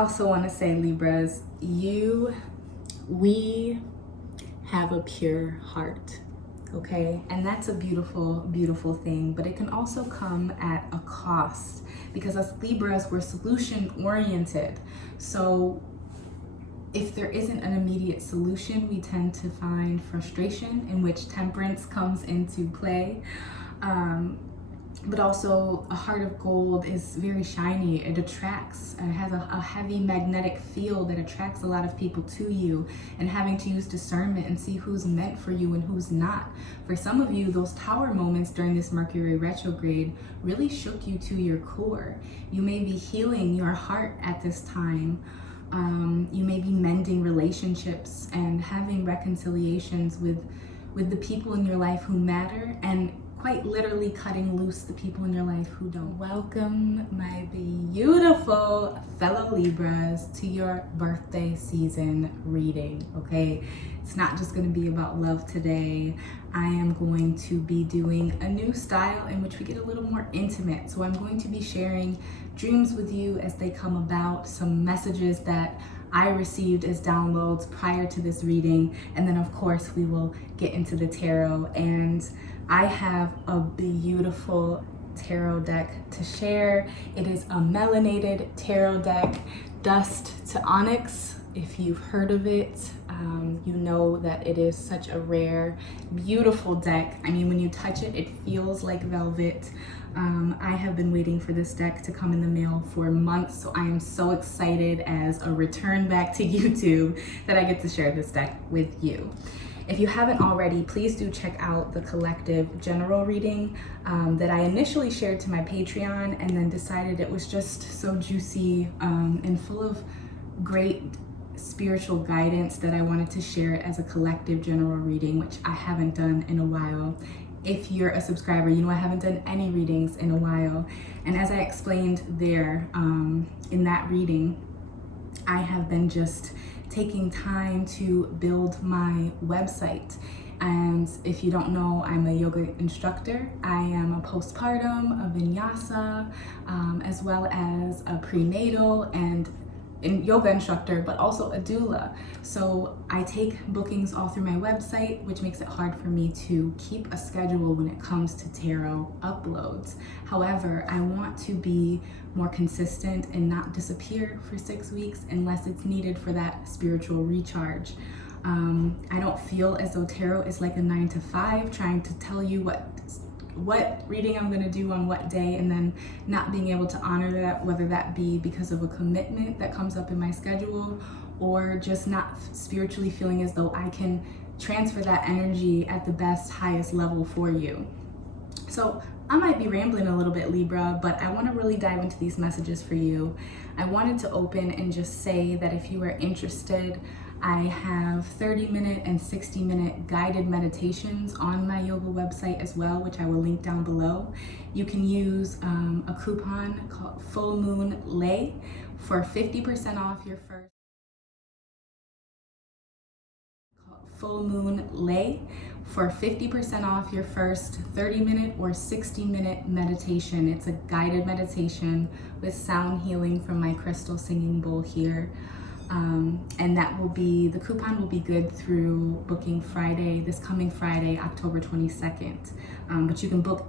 also want to say, Libras, we have a pure heart, okay? And that's a beautiful, beautiful thing, but it can also come at a cost, because as Libras, we're solution oriented. So if there isn't an immediate solution, we tend to find frustration, in which temperance comes into play. But also a heart of gold is very shiny. It attracts, it has a heavy magnetic field that attracts a lot of people to you, and having to use discernment and see who's meant for you and who's not. For some of you, those tower moments during this Mercury retrograde really shook you to your core. You may be healing your heart at this time. You may be mending relationships and having reconciliations with the people in your life who matter, and quite literally cutting loose the people in your life who don't. Welcome, my beautiful fellow Libras, to your birthday season reading, okay? It's not just going to be about love today. I am going to be doing a new style in which we get a little more intimate. So I'm going to be sharing dreams with you as they come about, some messages that I received as downloads prior to this reading, and then of course we will get into the tarot. And I have a beautiful tarot deck to share. It is a melanated tarot deck, dust to onyx. If you've heard of it, you know that it is such a rare, beautiful deck. I mean, when you touch it, it feels like velvet. I have been waiting for this deck to come in the mail for months, so I am so excited as a return back to YouTube that I get to share this deck with you. If you haven't already, please do check out the collective general reading that I initially shared to my Patreon, and then decided it was just so juicy and full of great spiritual guidance that I wanted to share it as a collective general reading, which I haven't done in a while. If you're a subscriber, you know I haven't done any readings in a while. And as I explained there in that reading, I have been just taking time to build my website. And if you don't know, I'm a yoga instructor. I am a postpartum, a vinyasa, as well as a prenatal and yoga instructor, but also a doula. So I take bookings all through my website, which makes it hard for me to keep a schedule when it comes to tarot uploads. However, I want to be more consistent and not disappear for 6 weeks unless it's needed for that spiritual recharge. I don't feel as though tarot is like a 9 to 5 trying to tell you what reading I'm going to do on what day, and then not being able to honor that, whether that be because of a commitment that comes up in my schedule, or just not spiritually feeling as though I can transfer that energy at the best, highest level for you. So I might be rambling a little bit, Libra, but I want to really dive into these messages for you. I wanted to open and just say that if you are interested, I have 30-minute and 60-minute guided meditations on my yoga website as well, which I will link down below. You can use a coupon called Full Moon Lay for 50% off your first. Full Moon Lay for 50% off your first 30-minute or 60-minute meditation. It's a guided meditation with sound healing from my crystal singing bowl here. And the coupon will be good through booking Friday, this coming Friday, October 22nd. But you can book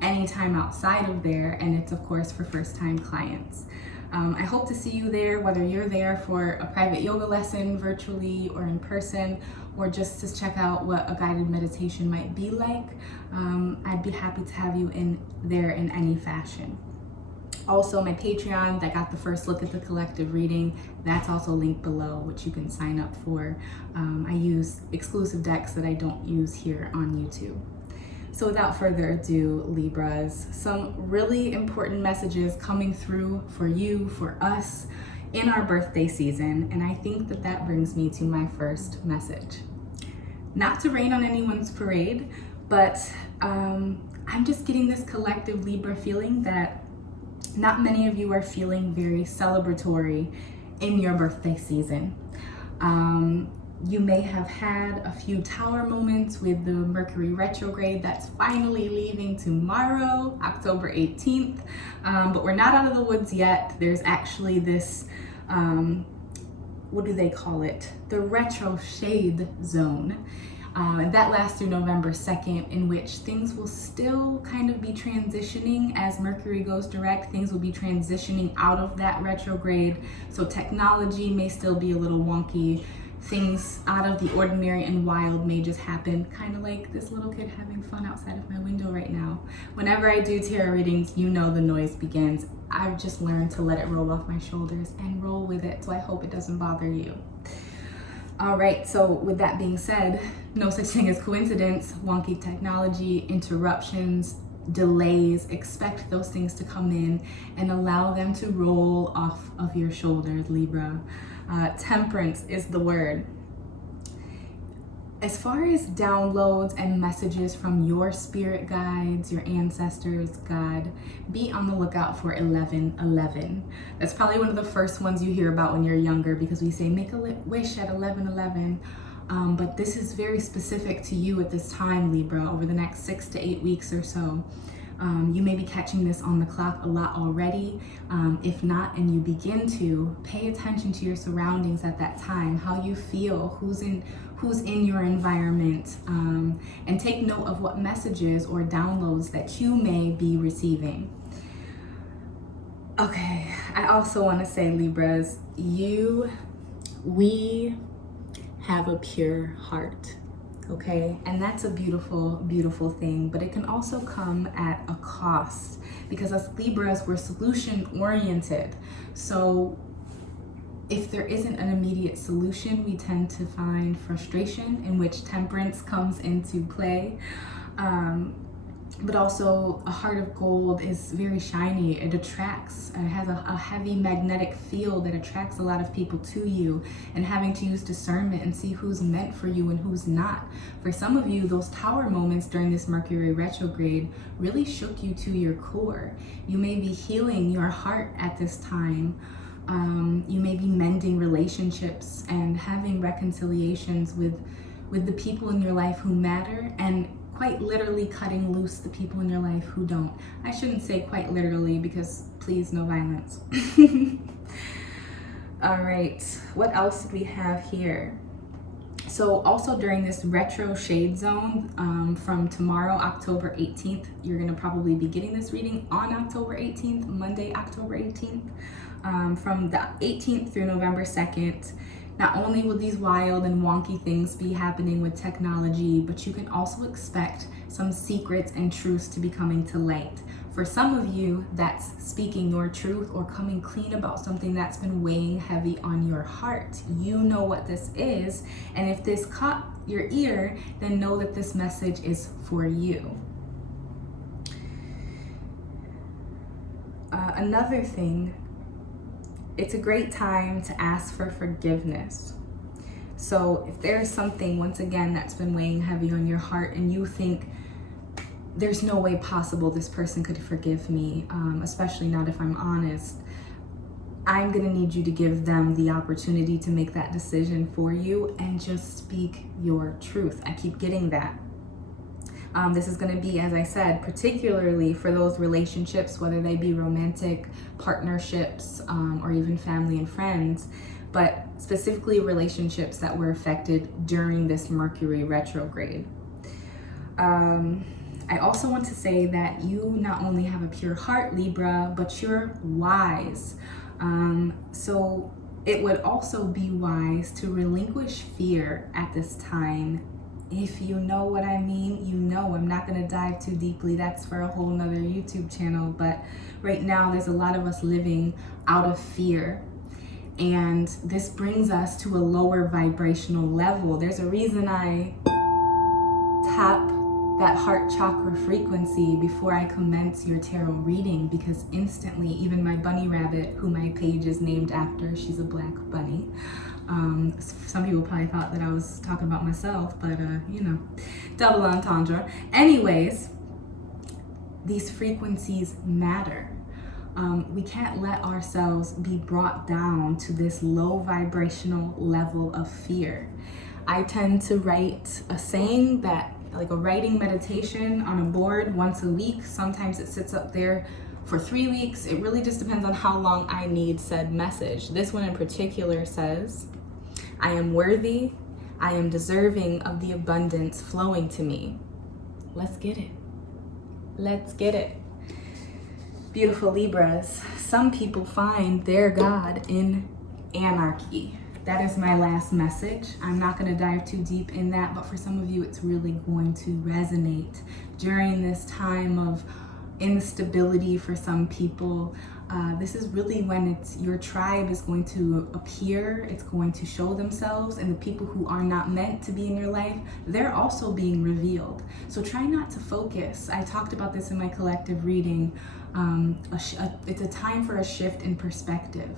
anytime outside of there, and it's of course for first-time clients. I hope to see you there, whether you're there for a private yoga lesson virtually or in person, or just to check out what a guided meditation might be like. I'd be happy to have you in there in any fashion. Also, my Patreon that got the first look at the collective reading, that's also linked below, which you can sign up for. I use exclusive decks that I don't use here on YouTube. So without further ado, Libras, some really important messages coming through for you, for us, in our birthday season. And I think that brings me to my first message. Not to rain on anyone's parade, but I'm just getting this collective Libra feeling that not many of you are feeling very celebratory in your birthday season. You may have had a few tower moments with the Mercury retrograde that's finally leaving tomorrow, October 18th. But we're not out of the woods yet. There's actually this what do they call it? The retro shade zone. And that lasts through November 2nd, in which things will still kind of be transitioning as Mercury goes direct. Things will be transitioning out of that retrograde. So technology may still be a little wonky. Things out of the ordinary and wild may just happen, kind of like this little kid having fun outside of my window right now. Whenever I do tarot readings, you know the noise begins. I've just learned to let it roll off my shoulders and roll with it, so I hope it doesn't bother you. All right, so with that being said, no such thing as coincidence, wonky technology, interruptions, delays. Expect those things to come in and allow them to roll off of your shoulders, Libra. Temperance is the word. As far as downloads and messages from your spirit guides, your ancestors, God, be on the lookout for 1111. That's probably one of the first ones you hear about when you're younger, because we say make a wish at 1111. But this is very specific to you at this time, Libra, over the next 6 to 8 weeks or so. You may be catching this on the clock a lot already. If not, and you begin to pay attention to your surroundings at that time, how you feel, who's in your environment, and take note of what messages or downloads that you may be receiving. Okay, I also want to say, Libras, we have a pure heart. Okay, and that's a beautiful, beautiful thing, but it can also come at a cost, because as Libras, we're solution oriented. So if there isn't an immediate solution, we tend to find frustration, in which temperance comes into play. But also a heart of gold is very shiny. It attracts, it has a heavy magnetic field that attracts a lot of people to you, and having to use discernment and see who's meant for you and who's not. For some of you, those tower moments during this Mercury retrograde really shook you to your core. You may be healing your heart at this time. You may be mending relationships and having reconciliations with the people in your life who matter, and quite literally cutting loose the people in your life who don't. I shouldn't say quite literally, because please, no violence. All right, what else do we have here? So also during this retro shade zone, from tomorrow, October 18th, you're gonna probably be getting this reading on October 18th, Monday, October 18th. From the 18th through November 2nd, not only will these wild and wonky things be happening with technology, but you can also expect some secrets and truths to be coming to light. For some of you, that's speaking your truth or coming clean about something that's been weighing heavy on your heart. You know what this is, and if this caught your ear, then know that this message is for you. Another thing, it's a great time to ask for forgiveness. So if there's something, once again, that's been weighing heavy on your heart, and you think there's no way possible this person could forgive me, especially not if I'm honest, I'm gonna need you to give them the opportunity to make that decision for you and just speak your truth. I keep getting that. This is going to be, as I said, particularly for those relationships, whether they be romantic partnerships or even family and friends, but specifically relationships that were affected during this Mercury retrograde. I also want to say that you not only have a pure heart, Libra, but you're wise. So it would also be wise to relinquish fear at this time. If you know what I mean, you know. I'm not going to dive too deeply. That's for a whole nother YouTube channel. But right now, there's a lot of us living out of fear. And this brings us to a lower vibrational level. There's a reason I tap that heart chakra frequency before I commence your tarot reading, because instantly, even my bunny rabbit, who my page is named after, she's a black bunny. Some people probably thought that I was talking about myself, but you know, double entendre. Anyways, these frequencies matter. We can't let ourselves be brought down to this low vibrational level of fear. I tend to write a saying that, like a writing meditation on a board once a week. Sometimes it sits up there for 3 weeks. It really just depends on how long I need said message. This one in particular says, I am worthy, I am deserving of the abundance flowing to me. Let's get it. Let's get it. Beautiful Libras, some people find their God in anarchy. That is my last message. I'm not going to dive too deep in that, but for some of you, it's really going to resonate during this time of instability for some people. This is really when your tribe is going to appear, it's going to show themselves, and the people who are not meant to be in your life, they're also being revealed. So try not to focus. I talked about this in my collective reading. It's a time for a shift in perspective.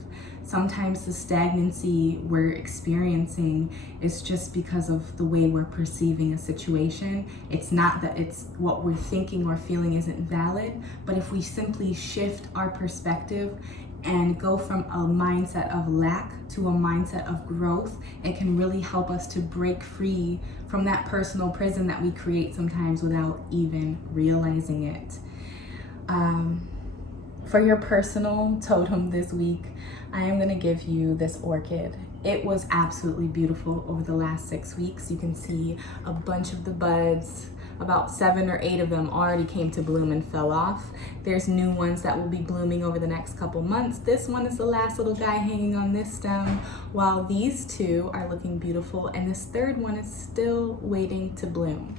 Sometimes the stagnancy we're experiencing is just because of the way we're perceiving a situation. It's not that it's what we're thinking or feeling isn't valid, but if we simply shift our perspective and go from a mindset of lack to a mindset of growth, it can really help us to break free from that personal prison that we create sometimes without even realizing it. For your personal totem this week, I am going to give you this orchid. It was absolutely beautiful over the last 6 weeks. You can see a bunch of the buds, about 7 or 8 of them already came to bloom and fell off. There's new ones that will be blooming over the next couple months. This one is the last little guy hanging on this stem, while these 2 are looking beautiful, and this 3rd one is still waiting to bloom.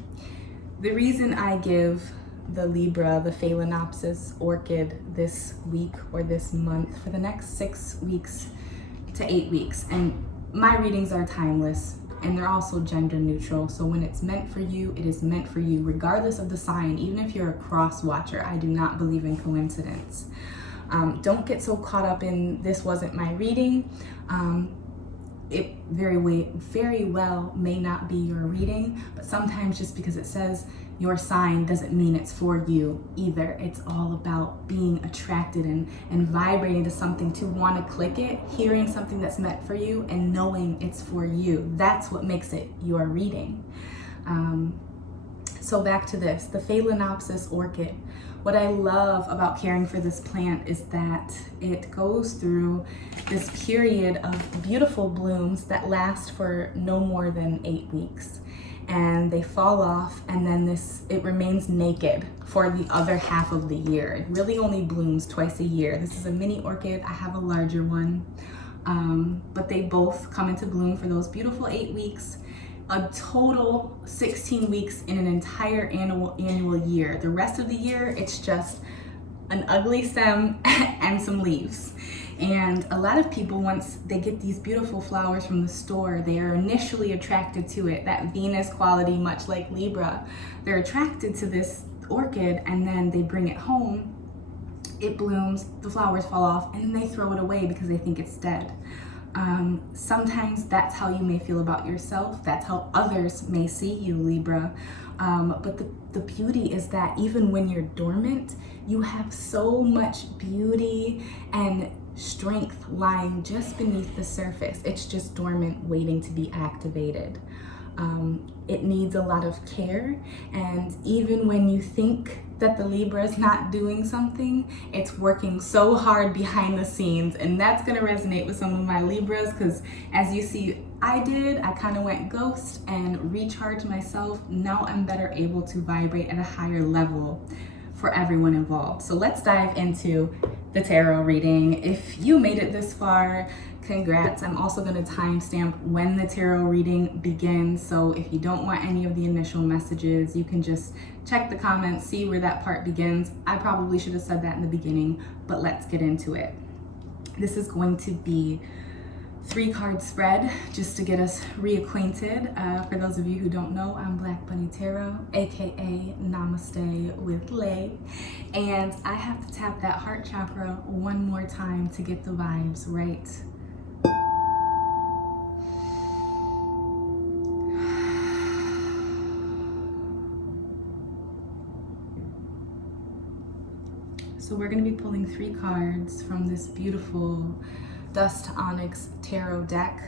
The reason I give the Libra, the Phalaenopsis orchid this week or this month for the next 6 weeks to 8 weeks. And my readings are timeless and they're also gender neutral. So when it's meant for you, it is meant for you, regardless of the sign. Even if you're a cross watcher, I do not believe in coincidence. Don't get so caught up in this wasn't my reading. It very well may not be your reading, but sometimes just because it says your sign doesn't mean it's for you either. It's all about being attracted and vibrating to something, to want to click it, hearing something that's meant for you and knowing it's for you. That's what makes it your reading. So back to this, the Phalaenopsis orchid. What I love about caring for this plant is that it goes through this period of beautiful blooms that last for no more than 8 weeks. And they fall off, and then it remains naked for the other half of the year. It really only blooms twice a year. This is a mini orchid. I have a larger one, but they both come into bloom for those beautiful 8 weeks. A total 16 weeks in an entire annual year. The rest of the year, it's just an ugly stem and some leaves. And a lot of people, once they get these beautiful flowers from the store, they are initially attracted to it, that Venus quality, much like Libra. They're attracted to this orchid, and then they bring it home, it blooms, the flowers fall off, and then they throw it away because they think it's dead. Sometimes that's how you may feel about yourself. That's how others may see you, Libra. But the beauty is that even when you're dormant, you have so much beauty and strength lying just beneath the surface. It's just dormant, waiting to be activated. It needs a lot of care, and even when you think that the Libra is not doing something, it's working so hard behind the scenes. And that's going to resonate with some of my Libras, because as you see, I kind of went ghost and recharged myself. Now I'm better able to vibrate at a higher level for everyone involved. So let's dive into the tarot reading. If you made it this far, congrats. I'm also going to timestamp when the tarot reading begins. So if you don't want any of the initial messages, you can just check the comments, see where that part begins. I probably should have said that in the beginning, but let's get into it. This is going to be 3-card spread just to get us reacquainted. For those of you who don't know, I'm Black Bunnie Tarot, aka Namaste with Lay, and I have to tap that heart chakra one more time to get the vibes right. So we're going to be pulling 3 cards from this beautiful Dust Onyx Tarot deck,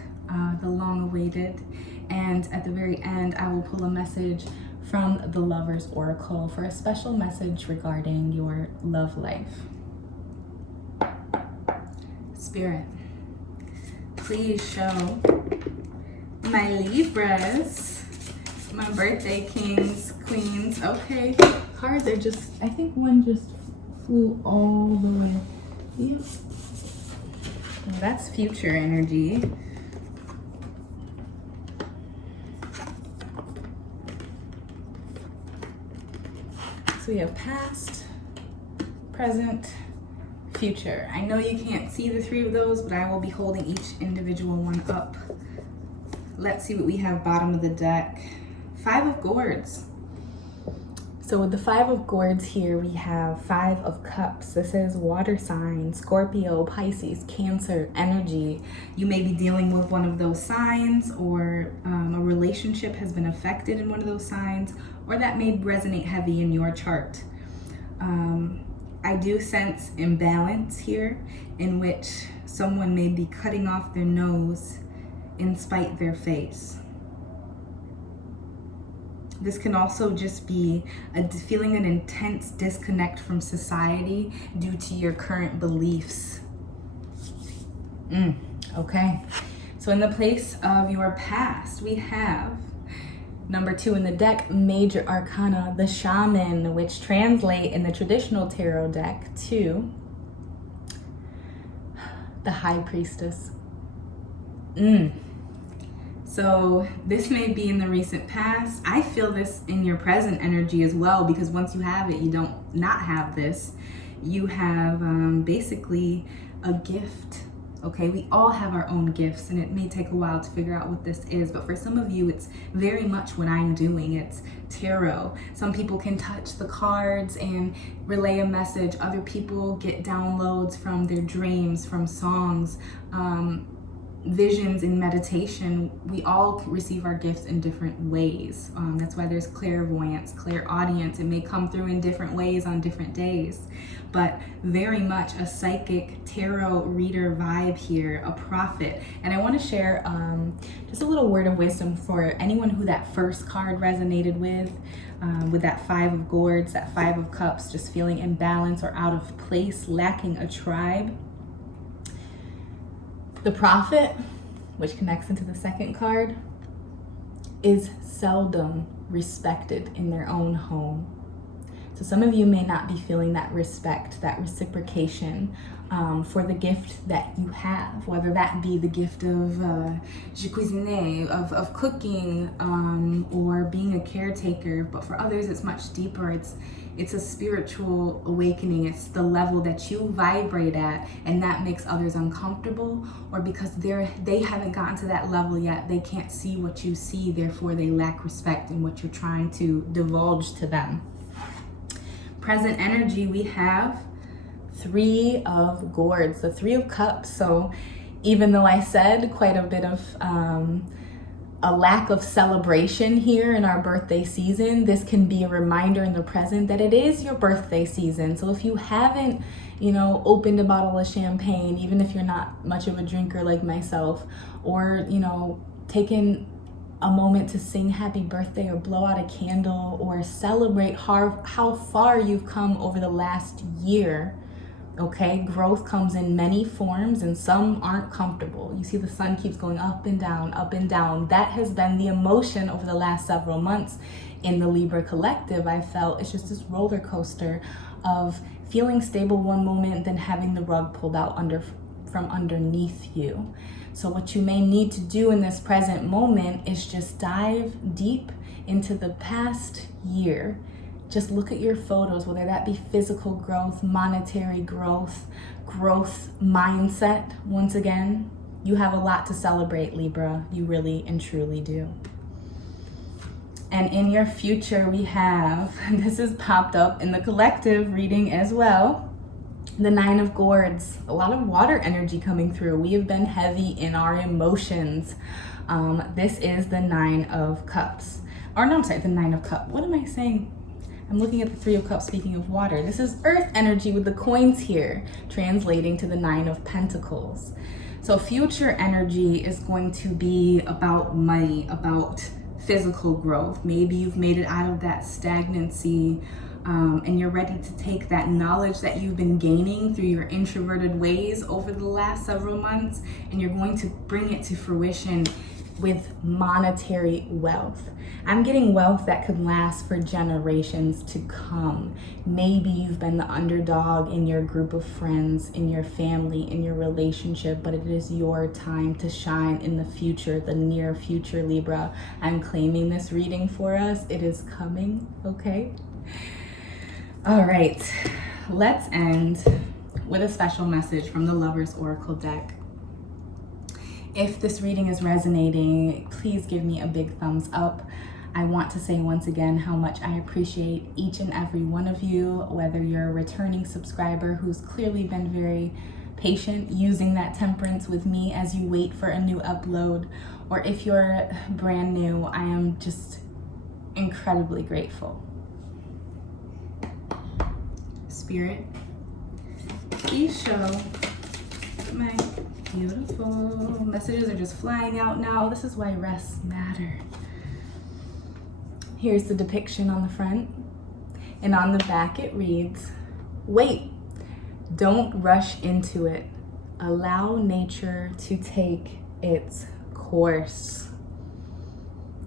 the long-awaited, and at the very end I will pull a message from the Lover's Oracle for a special message regarding your love life. Spirit, please show my Libras, my birthday kings, queens. Okay, cards are just, I think one just flew all the way. Yep. Well, that's future energy. So we have past, present, future. I know you can't see the three of those, but I will be holding each individual one up. Let's see what we have bottom of the deck. 5 of Gourds. So with the 5 of Gourds here, we have 5 of Cups. This is water sign, Scorpio, Pisces, Cancer energy. You may be dealing with one of those signs, or a relationship has been affected in one of those signs, or that may resonate heavy in your chart. I do sense imbalance here, in which someone may be cutting off their nose in spite their face. This can also just be feeling an intense disconnect from society due to your current beliefs. Okay, so in the place of your past, we have number 2 in the deck, Major Arcana, the Shaman, which translate in the traditional tarot deck to the High Priestess. So this may be in the recent past. I feel this in your present energy as well, because once you have it, you don't not have this. You have basically a gift. Okay, we all have our own gifts, and it may take a while to figure out what this is, but for some of you, it's very much what I'm doing. It's tarot. Some people can touch the cards and relay a message. Other people get downloads from their dreams, from songs, visions in meditation. We all receive our gifts in different ways. That's why there's clairvoyance, clairaudience. It may come through in different ways on different days, but very much a psychic tarot reader vibe here, a prophet. And I want to share just a little word of wisdom for anyone who that first card resonated with that 5 of Gourds, that 5 of Cups, just feeling imbalanced or out of place, lacking a tribe. The prophet, which connects into the second card, is seldom respected in their own home. So some of you may not be feeling that respect, that reciprocation for the gift that you have, whether that be the gift of cuisiner, of cooking, or being a caretaker. But for others, it's much deeper. It's a spiritual awakening. It's the level that you vibrate at, and that makes others uncomfortable, or because they haven't gotten to that level yet, they can't see what you see, therefore they lack respect in what you're trying to divulge to them. Present energy, we have 3 of Gourds, the 3 of Cups. So even though I said quite a bit of a lack of celebration here in our birthday season, this can be a reminder in the present that it is your birthday season. So if you haven't, opened a bottle of champagne, even if you're not much of a drinker like myself, or, taken a moment to sing happy birthday or blow out a candle or celebrate how far you've come over the last year. Okay, growth comes in many forms, and some aren't comfortable. You see the sun keeps going up and down, up and down. That has been the emotion over the last several months in the Libra collective. I felt it's just this roller coaster of feeling stable one moment and then having the rug pulled out from underneath you. So what you may need to do in this present moment is just dive deep into the past year. Just look at your photos, whether that be physical growth, monetary growth, growth mindset. Once again, you have a lot to celebrate, Libra. You really and truly do. And in your future, we have, this has popped up in the collective reading as well, the 9 of Gourds. A lot of water energy coming through. We have been heavy in our emotions. This is the 9 of Cups. Or no, I'm sorry, the 9 of Cups. What am I saying? I'm looking at the 3 of Cups, speaking of water. This is earth energy with the coins here, translating to the 9 of Pentacles. So future energy is going to be about money, about physical growth. Maybe you've made it out of that stagnancy and you're ready to take that knowledge that you've been gaining through your introverted ways over the last several months, and you're going to bring it to fruition with monetary wealth. I'm getting wealth that could last for generations to come. Maybe you've been the underdog in your group of friends, in your family, in your relationship, but it is your time to shine in the future, the near future, Libra. I'm claiming this reading for us. It is coming, okay? All right, let's end with a special message from the Lovers Oracle deck. If this reading is resonating, please give me a big thumbs up. I want to say once again how much I appreciate each and every one of you, whether you're a returning subscriber who's clearly been very patient using that temperance with me as you wait for a new upload, or if you're brand new, I am just incredibly grateful. Spirit, please show my beautiful messages are just flying out now. This is why rests matter. Here's the depiction on the front, and on the back it reads, wait, don't rush into it. Allow nature to take its course.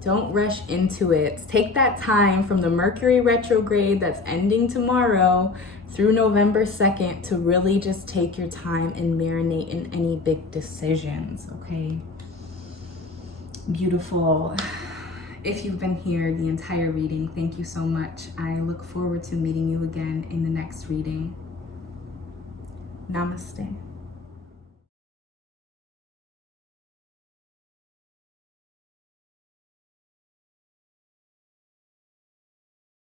Don't rush into it. Take that time from the Mercury retrograde that's ending tomorrow through November 2nd to really just take your time and marinate in any big decisions, okay? Beautiful. If you've been here the entire reading, thank you so much. I look forward to meeting you again in the next reading. Namaste.